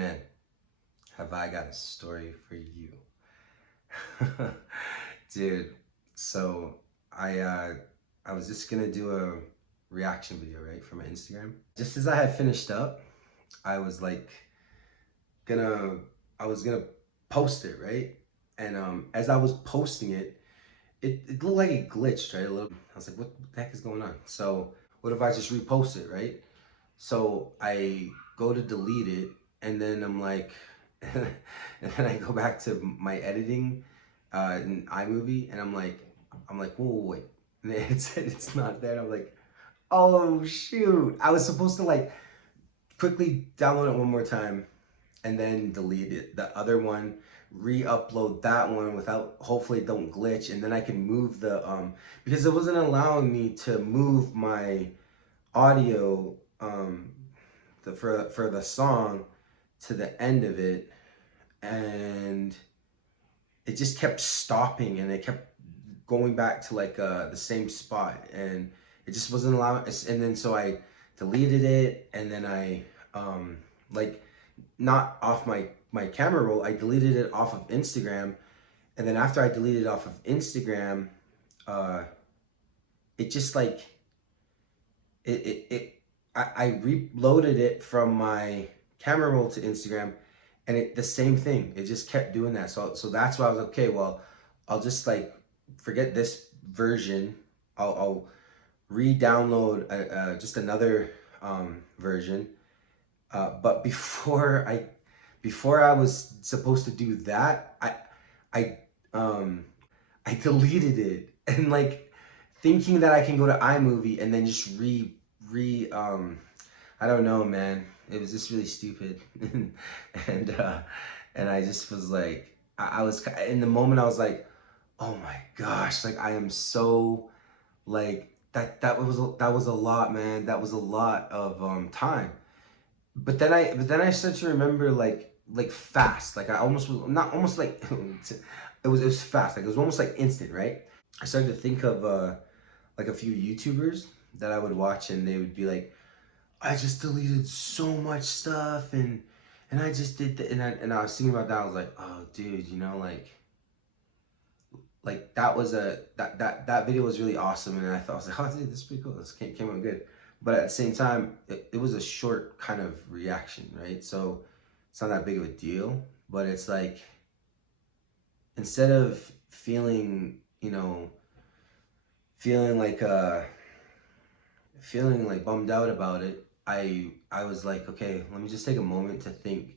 Man, have I got a story for you. Dude, so I uh I was just gonna do a reaction video, right, for my Instagram. Just as I had finished up, I was like gonna I was gonna post it, right? And as I was posting it, it looked like it glitched, right? A little. I was like, what the heck is going on? So what if I just repost it, right? So I go to delete it, and then I'm like, and then I go back to my editing in iMovie, and I'm like, whoa, wait, and it's not there. I'm like, oh shoot! I was supposed to like quickly download it one more time, and then delete it. The other one, re-upload that one without, hopefully it don't glitch, and then I can move the because it wasn't allowing me to move my audio for the song to the end of it, and it just kept stopping, and it kept going back to like the same spot, and it just wasn't allowing. And then so I deleted it, and then I like, not off my camera roll, I deleted it off of Instagram, and then after I deleted it off of Instagram, uh it just like it I reloaded it from my camera roll to Instagram, and it the same thing. It just kept doing that. So that's why I was like, okay. Well, I'll just like forget this version. I'll re-download just another version. But before I was supposed to do that, I um I deleted it, and like thinking that I can go to iMovie and then just re I don't know, man. It was just really stupid. and uh and I just was like, I was in the moment, I was like, oh my gosh, like I am so like that was a lot, man. That was a lot of time. But then I started to remember, like fast. Like I almost was not almost like it was fast. Like it was almost like instant, right? I started to think of like a few YouTubers that I would watch, and they would be like, I just deleted so much stuff, and I just did that, and I was thinking about that. I was like, oh dude, like that video was really awesome, and I thought, I was like, oh dude, this is pretty cool. This came out good. But at the same time, it was a short kind of reaction, right? So it's not that big of a deal. But it's like, instead of feeling like bummed out about it, I was like, okay, let me just take a moment to think.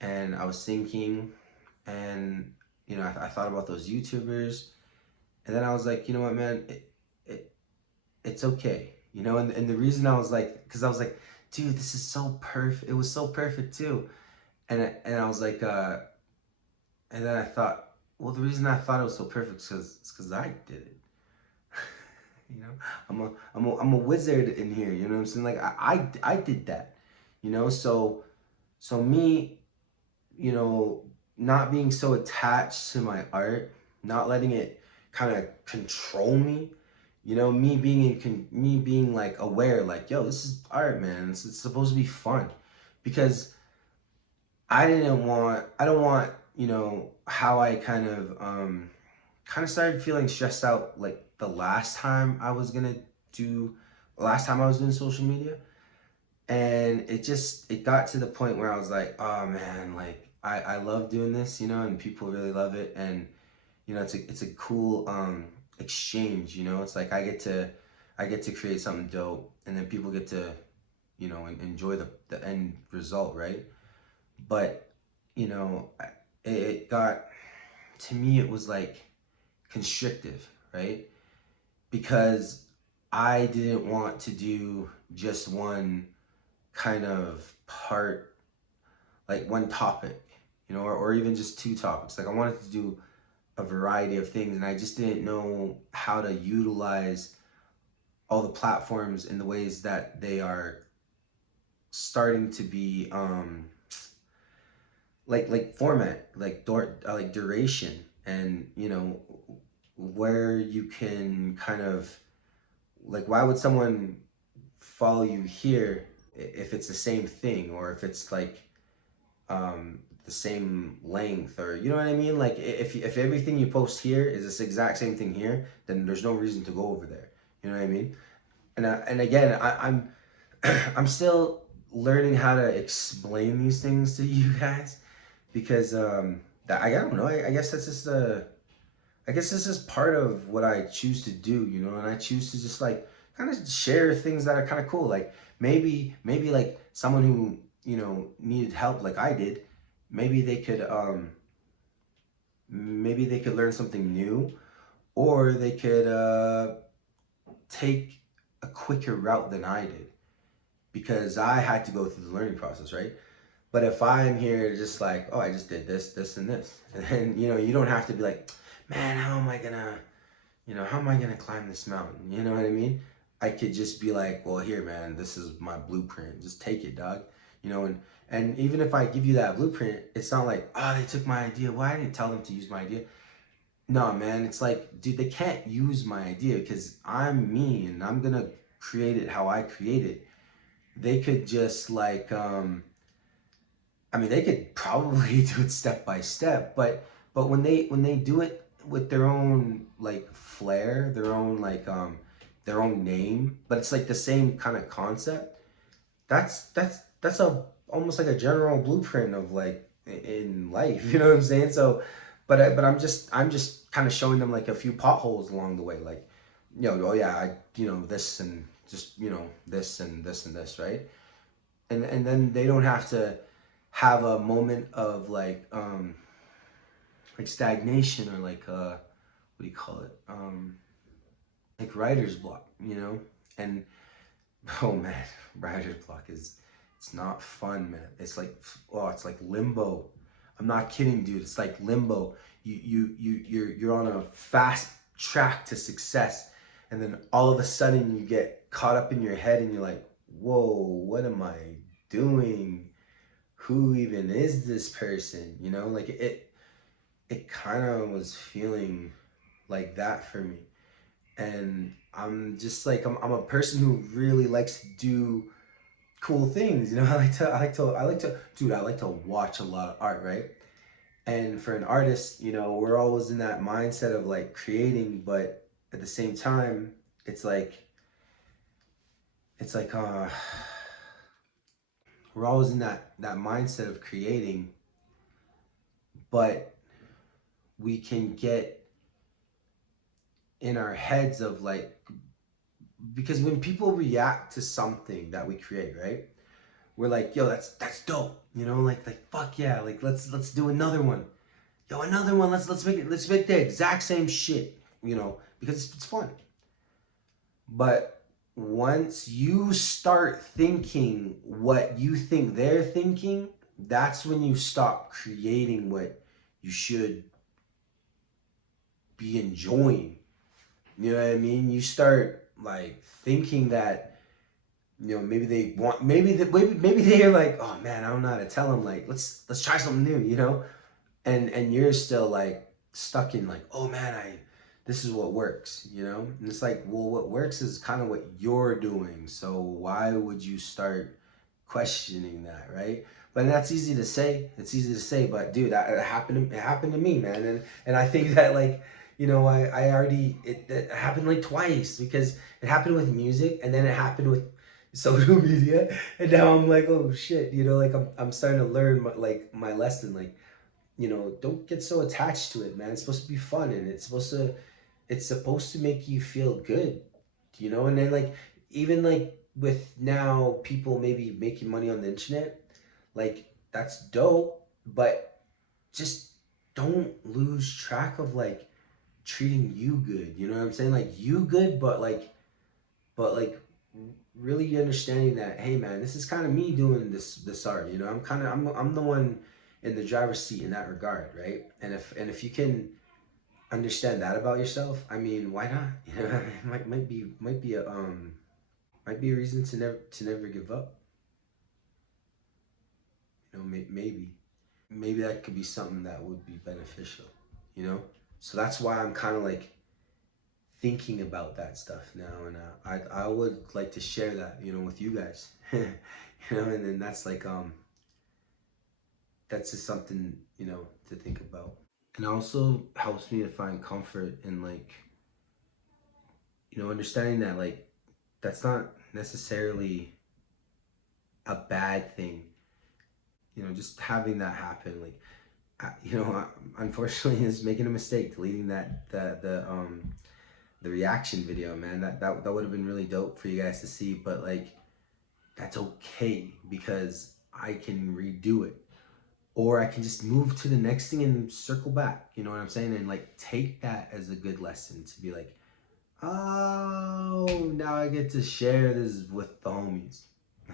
And I was thinking, and I thought about those YouTubers, and then I was like, you know what, man, it it's okay, and the reason I was like, because I was like, dude, this is so perfect. It was so perfect too, and I was like, and then I thought, well, the reason I thought it was so perfect is because I did it. you know, I'm a wizard in here. You know what I'm saying? Like I did that. So me, you know, not being so attached to my art, not letting it kind of control me. Me being like aware, like, yo, this is art, man. It's supposed to be fun, because I don't want, how I kind of started feeling stressed out, like do last time I was doing social media. And it got to the point where I was like, oh man, like I love doing this, and people really love it. And it's a cool exchange. It's like I get to create something dope, and then people get to enjoy the end result, right? But it got, to me, it was like constrictive, right? Because I didn't want to do just one kind of part, like one topic, or even just two topics. Like I wanted to do a variety of things, and I just didn't know how to utilize all the platforms in the ways that they are starting to be like format, like duration, and where you can kind of, like, why would someone follow you here if it's the same thing, or if it's like the same length, or you know what I mean? Like if everything you post here is this exact same thing here, then there's no reason to go over there. You know what I mean? And again, I'm I'm still learning how to explain these things to you guys because that I don't know. I guess that's just I guess this is part of what I choose to do, you know, and I choose to just like kind of share things that are kind of cool. Like maybe like someone who, you know, needed help like I did, maybe they could maybe they could learn something new, or they could take a quicker route than I did because I had to go through the learning process, right? But if I'm here just like, oh, I just did this, this, and this, and then, you know, you don't have to be like, man, how am I gonna, you know, how am I gonna climb this mountain? You know what I mean? I could just be like, well, here, man, this is my blueprint. Just take it, dog. You know, and even if I give you that blueprint, it's not like, oh, they took my idea. Well, I didn't tell them to use my idea. No, man, it's like, dude, they can't use my idea because I'm me and I'm gonna create it how I create it. They could just like, I mean, they could probably do it step by step, but when they do it with their own like flair, their own name, but it's like the same kind of concept. That's a almost like a general blueprint of like in life. You know what I'm saying? So, but I'm just kind of showing them like a few potholes along the way, like, you know, oh yeah, I, you know, this and just, you know, this and this and this, right? And then they don't have to have a moment of like stagnation, or like what do you call it, like writer's block, you know. And oh man, writer's block is, it's not fun, man. It's like, oh, it's like limbo. I'm not kidding, dude. It's like limbo. You're on a fast track to success, and then all of a sudden you get caught up in your head and you're like, whoa, what am I doing? Who even is this person? You know, like it kind of was feeling like that for me. And I'm just like, I'm a person who really likes to do cool things. You know, I like to, dude, I like to watch a lot of art, right? And for an artist, you know, we're always in that mindset of like creating, but at the same time, it's like, it's like, we're always in that mindset of creating, but we can get in our heads of like, because when people react to something that we create, right, we're like, yo, that's dope, you know, like fuck yeah, like let's do another one, yo, another one, let's make the exact same shit, you know, because it's fun. But once you start thinking what you think they're thinking, that's when you stop creating what you should be enjoying. You know what I mean? You start like thinking that, you know, maybe they want, maybe they're like, oh man, I don't know how to tell them, like, let's try something new, you know? And you're still like stuck in like, oh man, I this is what works, you know? And it's like, well, what works is kind of what you're doing. So why would you start questioning that, right? But that's easy to say. It's easy to say, but dude, it happened to me, man. And I think that like, you know, I already it happened like twice, because it happened with music and then it happened with social media, and now I'm like, oh shit, you know, like I'm starting to learn my lesson, like, you know, don't get so attached to it, man. It's supposed to be fun, and it's supposed to make you feel good, you know. And then like, even like with now people maybe making money on the internet, like that's dope, but just don't lose track of like treating you good. You know what I'm saying? Like you good, but like really understanding that, hey man, this is kind of me doing this art, you know. I'm the one in the driver's seat in that regard, right? And if you can understand that about yourself, I mean, why not? You know, it might be a reason to never give up. You know, maybe that could be something that would be beneficial, you know. So that's why I'm kind of like thinking about that stuff now, and I would like to share that, you know, with you guys. You know, and then that's like, that's just something, you know, to think about. And it also helps me to find comfort in like, you know, understanding that like that's not necessarily a bad thing. You know, just having that happen, like, you know, unfortunately, is making a mistake deleting the reaction video, man. That would have been really dope for you guys to see, but like, that's okay because I can redo it, or I can just move to the next thing and circle back. You know what I'm saying? And like, take that as a good lesson to be like, oh, now I get to share this with the homies,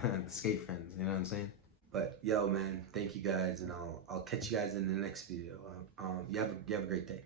the skate friends. You know what I'm saying? But yo, man, thank you guys, and I'll catch you guys in the next video. You have a great day.